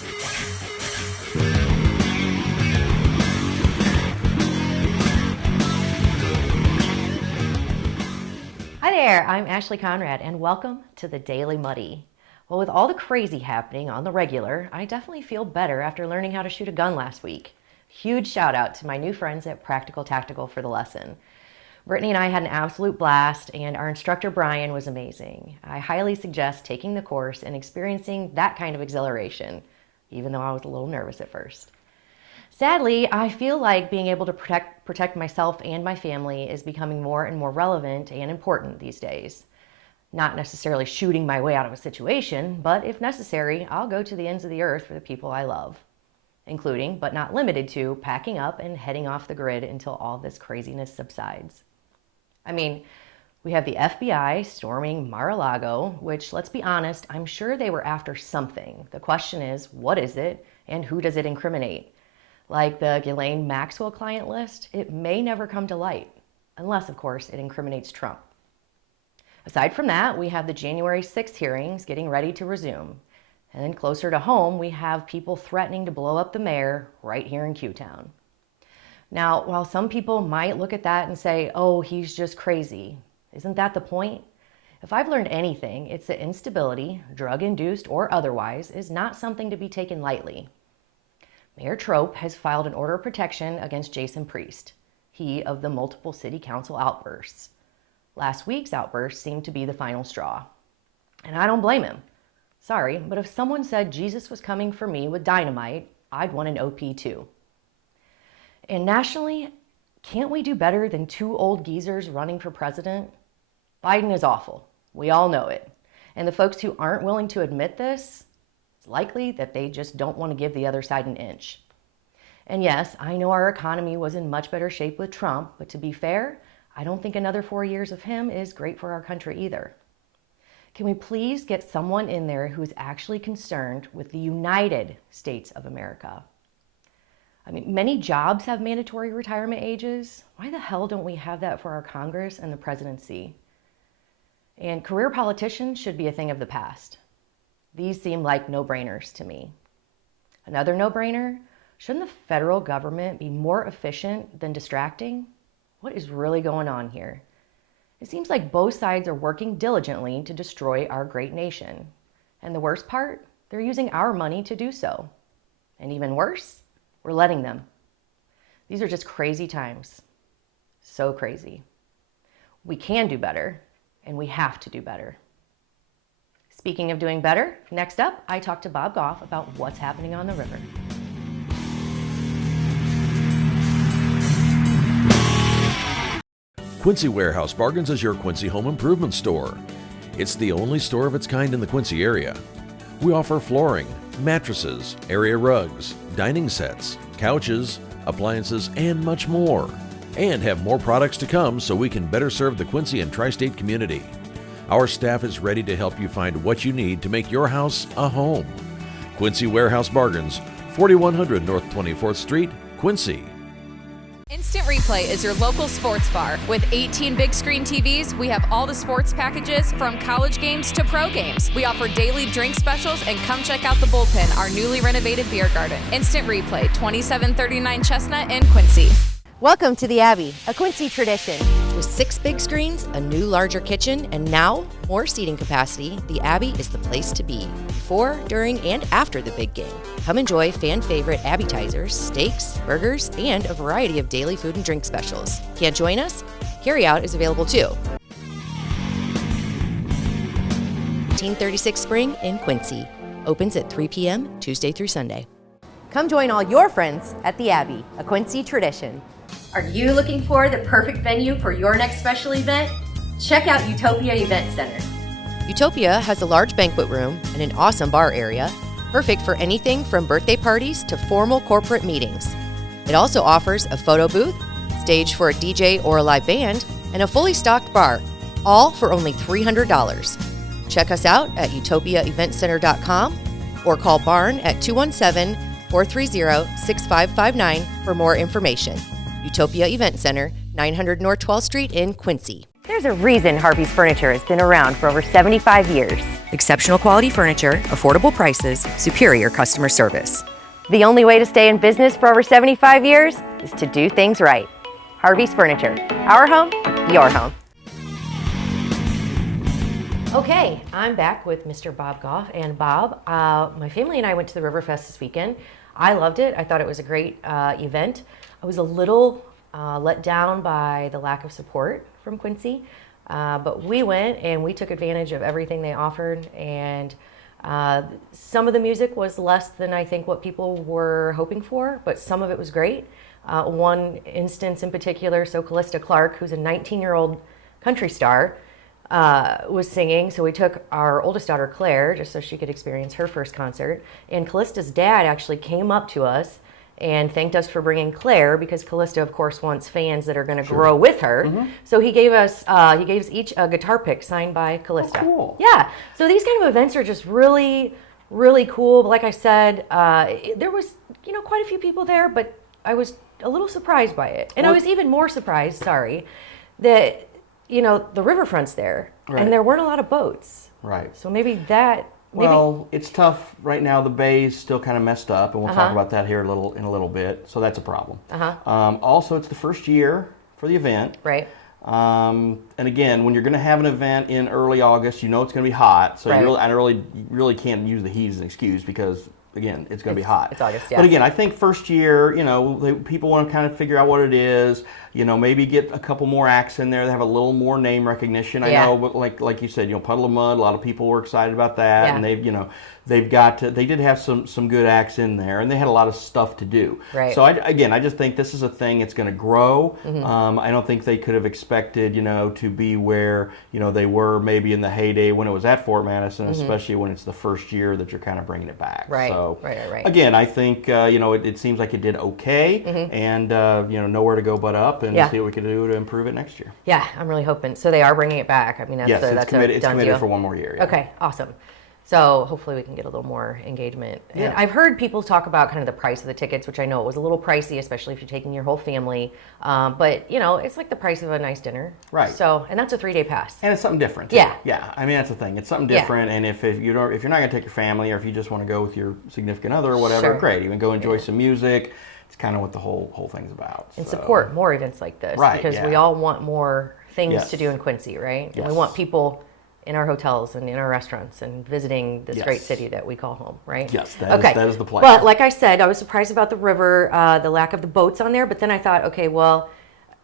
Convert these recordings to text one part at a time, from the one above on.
Hi there, I'm Ashley Conrad, and welcome to the Daily Muddy. Well, with all the crazy happening on the regular, I definitely feel better after learning how to shoot a gun last week. Huge shout out to my new friends at Practical Tactical for the lesson. Brittany and I had an absolute blast, and our instructor Brian was amazing. I highly suggest taking the course and experiencing that kind of exhilaration, even though I was a little nervous at first. Sadly, I feel like being able to protect myself and my family is becoming more and more relevant and important these days. Not necessarily shooting my way out of a situation, but if necessary, I'll go to the ends of the earth for the people I love, including, but not limited to, packing up and heading off the grid until all this craziness subsides. I mean, we have the FBI storming Mar-a-Lago, which, let's be honest, I'm sure they were after something. The question is, what is it, and who does it incriminate? Like the Ghislaine Maxwell client list, it may never come to light, unless, of course, it incriminates Trump. Aside from that, we have the January 6th hearings getting ready to resume. And then closer to home, we have people threatening to blow up the mayor right here in Q-Town. Now, while some people might look at that and say, oh, he's just crazy, isn't that the point? If I've learned anything, it's that instability, drug-induced or otherwise, is not something to be taken lightly. Mayor Trope has filed an order of protection against Jason Priest, he of the multiple city council outbursts. Last week's outburst seemed to be the final straw. And I don't blame him. Sorry, but if someone said Jesus was coming for me with dynamite, I'd want an OP too. And nationally, can't we do better than two old geezers running for president? Biden is awful. We all know it. And the folks who aren't willing to admit this, it's likely that they just don't want to give the other side an inch. And yes, I know our economy was in much better shape with Trump, but to be fair, I don't think another 4 years of him is great for our country either. Can we please get someone in there who is actually concerned with the United States of America? I mean, many jobs have mandatory retirement ages. Why the hell don't we have that for our Congress and the presidency? And career politicians should be a thing of the past. These seem like no-brainers to me. Another no-brainer, shouldn't the federal government be more efficient than distracting? What is really going on here? It seems like both sides are working diligently to destroy our great nation. And the worst part, they're using our money to do so. And even worse, we're letting them. These are just crazy times. So crazy. We can do better, and we have to do better. Speaking of doing better, next up, I talked to Bob Gough about what's happening on the river. Quincy Warehouse Bargains is your Quincy home improvement store. It's the only store of its kind in the Quincy area. We offer flooring, mattresses, area rugs, dining sets, couches, appliances, and much more. And have more products to come so we can better serve the Quincy and tri-state community. Our staff is ready to help you find what you need to make your house a home. Quincy Warehouse Bargains, 4100 North 24th Street, Quincy. Instant Replay is your local sports bar. With 18 big screen TVs, we have all the sports packages from college games to pro games. We offer daily drink specials, and come check out the Bullpen, our newly renovated beer garden. Instant Replay, 2739 Chestnut in Quincy. Welcome to the Abbey, a Quincy tradition. With 6 big screens, a new larger kitchen, and now more seating capacity, the Abbey is the place to be. Before, during, and after the big game. Come enjoy fan favorite appetizers, steaks, burgers, and a variety of daily food and drink specials. Can't join us? Carryout is available too. 1836 Spring in Quincy. Opens at 3 p.m. Tuesday through Sunday. Come join all your friends at the Abbey, a Quincy tradition. Are you looking for the perfect venue for your next special event? Check out Utopia Event Center. Utopia has a large banquet room and an awesome bar area, perfect for anything from birthday parties to formal corporate meetings. It also offers a photo booth, stage for a DJ or a live band, and a fully stocked bar, all for only $300. Check us out at utopiaeventcenter.com or call Barn at 217-430-6559 for more information. Utopia Event Center, 900 North 12th Street in Quincy. There's a reason Harvey's Furniture has been around for over 75 years. Exceptional quality furniture, affordable prices, superior customer service. The only way to stay in business for over 75 years is to do things right. Harvey's Furniture. Our home, your home. Okay, I'm back with Mr. Bob Gough. And Bob, my family and I went to the Riverfest this weekend. I loved it. I thought it was a great event. I was a little let down by the lack of support from Quincy, but we went and we took advantage of everything they offered, and some of the music was less than I think what people were hoping for, but some of it was great. One instance in particular, so Callista Clark, who's a 19-year-old country star, was singing, so we took our oldest daughter Claire just so she could experience her first concert, and Callista's dad actually came up to us and thanked us for bringing Claire, because Callista, of course, wants fans that are going to grow with her. So he gave us each a guitar pick signed by Callista. Oh, cool. Yeah. So these kind of events are just really, really cool. But like I said, there was quite a few people there, but I was a little surprised by it, and I was even more surprised. That the riverfront's there, Right. and there weren't a lot of boats. Right. So maybe that. Well, it's tough right now. The bay's still kind of messed up, and we'll talk about that here in a little bit. So that's a problem. Also, it's the first year for the event. Right. And again, when you're going to have an event in early August, it's going to be hot. So Right. you really can't use the heat as an excuse, because again, it's going to be hot. It's August, yeah. But again, I think first year, people want to kind of figure out what it is. Maybe get a couple more acts in there that have a little more name recognition. I know, but like you said, Puddle of Mud, a lot of people were excited about that, Yeah. and they did have some good acts in there, and they had a lot of stuff to do. Right. So I just think this is a thing. It's going to grow. I don't think they could have expected, to be where they were maybe in the heyday when it was at Fort Madison, especially when it's the first year that you're kind of bringing it back. Right. So Right. again, I think it seems like it did okay, and nowhere to go but up, and see what we can do to improve it next year. Yeah, I'm really hoping. So they are bringing it back. I mean, that's Yes, that's a it's done committed deal. for one more year. Yeah. Okay, awesome. So hopefully we can get a little more engagement. And Yeah. I've heard people talk about kind of the price of the tickets, which I know it was a little pricey, especially if you're taking your whole family. But it's like the price of a nice dinner. Right. So, and that's a 3-day pass. And it's something different. Too. Yeah. Yeah. I mean, that's the thing. It's something Yeah. different. And if you're not going to take your family, or if you just want to go with your significant other or whatever, Sure. great. You can go enjoy some music. It's kind of what the whole thing's about. And So. support more events like this. Right, Because we yeah. all want more things Yes. to do in Quincy, right? And we Yes. want people in our hotels and in our restaurants and visiting this Yes. great city that we call home, right? Yes, that is the plan. But like I said, I was surprised about the river, the lack of the boats on there. But then I thought, okay, well,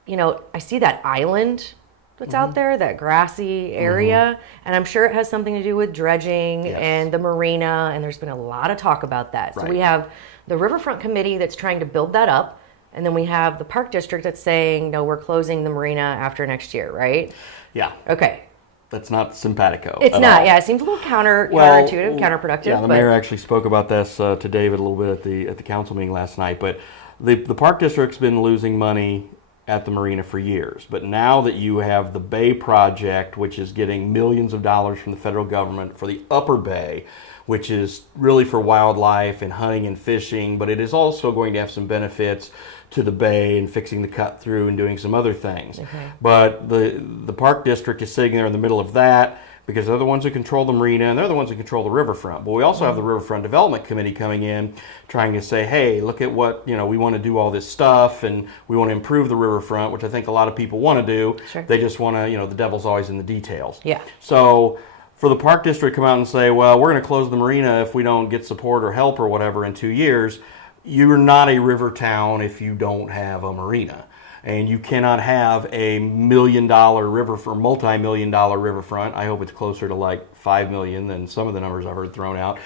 I see that island that's out there, that grassy area, and I'm sure it has something to do with dredging Yes. and the marina, and there's been a lot of talk about that. So Right. we have the Riverfront Committee that's trying to build that up, and then we have the Park District that's saying, no, we're closing the marina after next year, right? Yeah. Okay. That's not simpatico. It's at not, all. yeah, it seems a little counterintuitive, counterproductive. Yeah, the but mayor actually spoke about this to David a little bit at the council meeting last night. But the Park District's been losing money at the marina for years. But now that you have the Bay project, which is getting millions of dollars from the federal government for the Upper Bay, which is really for wildlife and hunting and fishing, but it is also going to have some benefits to the bay and fixing the cut through and doing some other things. Okay. But the Park District is sitting there in the middle of that, because they're the ones who control the marina and they're the ones who control the riverfront. But we also have the Riverfront Development Committee coming in, trying to say, hey, look at what, we want to do all this stuff and we want to improve the riverfront, which I think a lot of people want to do. Sure. They just want to, the devil's always in the details. Yeah. So for the Park District to come out and say, well, we're going to close the marina if we don't get support or help or whatever in 2 years, you're not a river town if you don't have a marina. And you cannot have a $1 million river for multi-million-dollar riverfront. I hope it's closer to like 5 million than some of the numbers I've heard thrown out.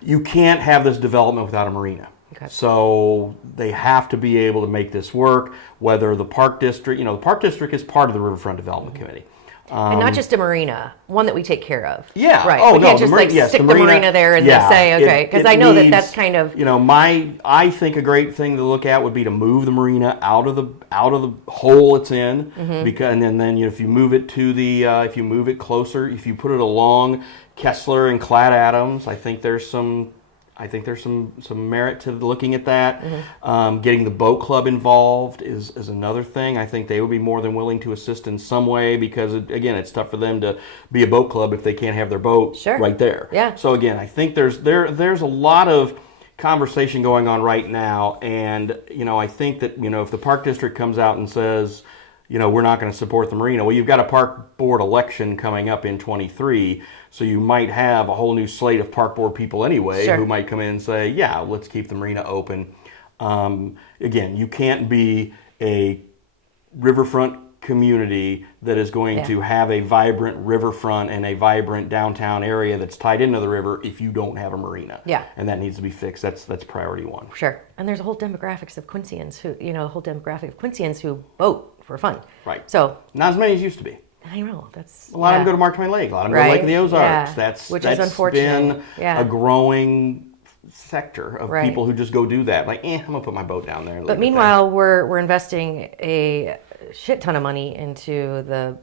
You can't have this development without a marina. Okay. So they have to be able to make this work, whether the Park District, the Park District is part of the Riverfront Development Committee. And not just a marina, one that we take care of. Yeah. Right. Oh, we no, can't just stick the marina there and then say, okay, because I know that's kind of. I think a great thing to look at would be to move the marina out of the hole it's in, because and then if you move it to the if you move it closer, if you put it along Kessler and Clad Adams, I think there's some I think there's some merit to looking at that. Getting the boat club involved is another thing. I think they would be more than willing to assist in some way because, again, it's tough for them to be a boat club if they can't have their boat right there. Yeah. So, again, I think there's a lot of conversation going on right now. And, I think that, if the park district comes out and says, we're not going to support the marina. Well, you've got a park board election coming up in 23, so you might have a whole new slate of park board people anyway who might come in and say, yeah, let's keep the marina open. Again, you can't be a riverfront community that is going to have a vibrant riverfront and a vibrant downtown area that's tied into the river if you don't have a marina. Yeah. And that needs to be fixed. That's priority one. Sure. And there's a whole demographics of Quincyans who boat for fun. Right. So not as many as used to be. I know that's a lot of them go to Mark Twain Lake. A lot of them go to Lake of the Ozarks. Which that's is unfortunate. been a growing sector of people who just go do that. Like, I'm gonna put my boat down there. But meanwhile, we're investing a shit ton of money into the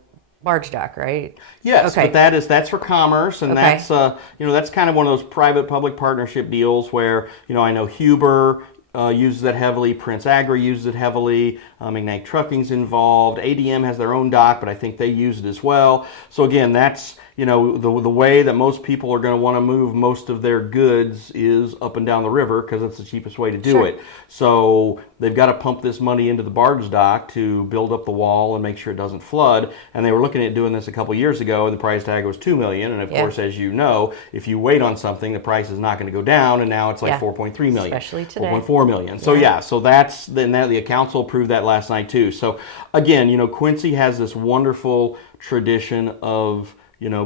barge dock, right? Yes, but that's for commerce, and that's that's kind of one of those private-public partnership deals where I know Huber uses it heavily, Prince Agri uses it heavily, McKnight Trucking's involved, ADM has their own dock, but I think they use it as well. So again, that's the way that most people are going to want to move most of their goods is up and down the river because it's the cheapest way to do it. So they've got to pump this money into the barge dock to build up the wall and make sure it doesn't flood. And they were looking at doing this a couple years ago, and the price tag was $2 million. And of course, as you know, if you wait on something, the price is not going to go down, and now it's like $4.3 million, especially today, $4.4 million. So so that's the council approved that last night too. So again, Quincy has this wonderful tradition of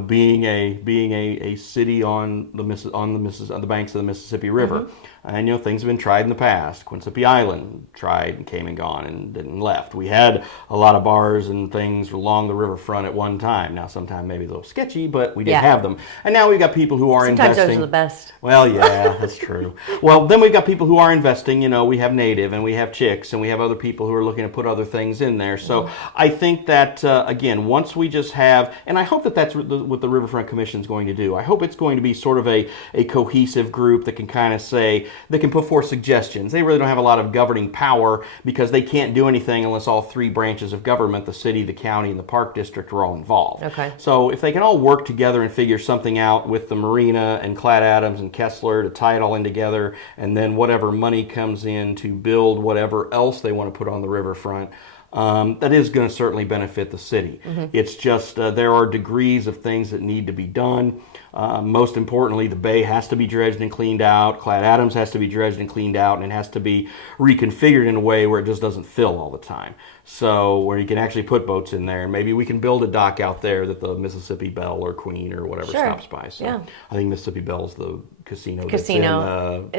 being a city on the banks of the Mississippi River. And things have been tried in the past. Quincy Island tried and came and gone and didn't left. We had a lot of bars and things along the riverfront at one time. Now, sometimes maybe a little sketchy, but we did have them. And now we've got people who are investing. Sometimes those are the best. Well, yeah, that's true. Well, then we've got people who are investing. We have Native and we have Chicks and we have other people who are looking to put other things in there. So I think that, again, once we just have, and I hope that that's what the Riverfront Commission is going to do. I hope it's going to be sort of a cohesive group that can kind of say, they can put forth suggestions. They really don't have a lot of governing power because they can't do anything unless all three branches of government, the city, the county, and the park district, are all involved. Okay. So if they can all work together and figure something out with the marina and Clad Adams and Kessler to tie it all in together, and then whatever money comes in to build whatever else they want to put on the riverfront, that is going to certainly benefit the city. It's just there are degrees of things that need to be done. Most importantly, the bay has to be dredged and cleaned out. Clad Adams has to be dredged and cleaned out, and it has to be reconfigured in a way where it just doesn't fill all the time. So where you can actually put boats in there, and maybe we can build a dock out there that the Mississippi Belle or Queen or whatever stops by. So I think Mississippi Belle's the casino. That's in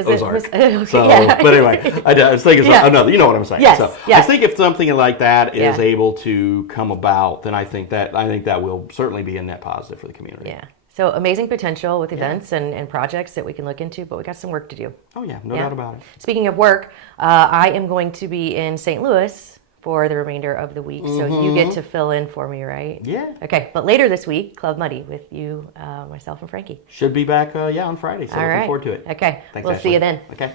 Ozark. But anyway, I was thinking another. You know what I'm saying? Yes, I think if something like that is able to come about, then I think that will certainly be a net positive for the community. Yeah. So amazing potential with events and projects that we can look into, but we got some work to do. Oh yeah, no doubt about it. Speaking of work, I am going to be in St. Louis for the remainder of the week, so you get to fill in for me, right? Yeah. Okay, but later this week, Club Muddy with you, myself, and Frankie. Should be back, on Friday, so looking forward to it. Okay, Thanks, we'll Ashley. see you then. Okay.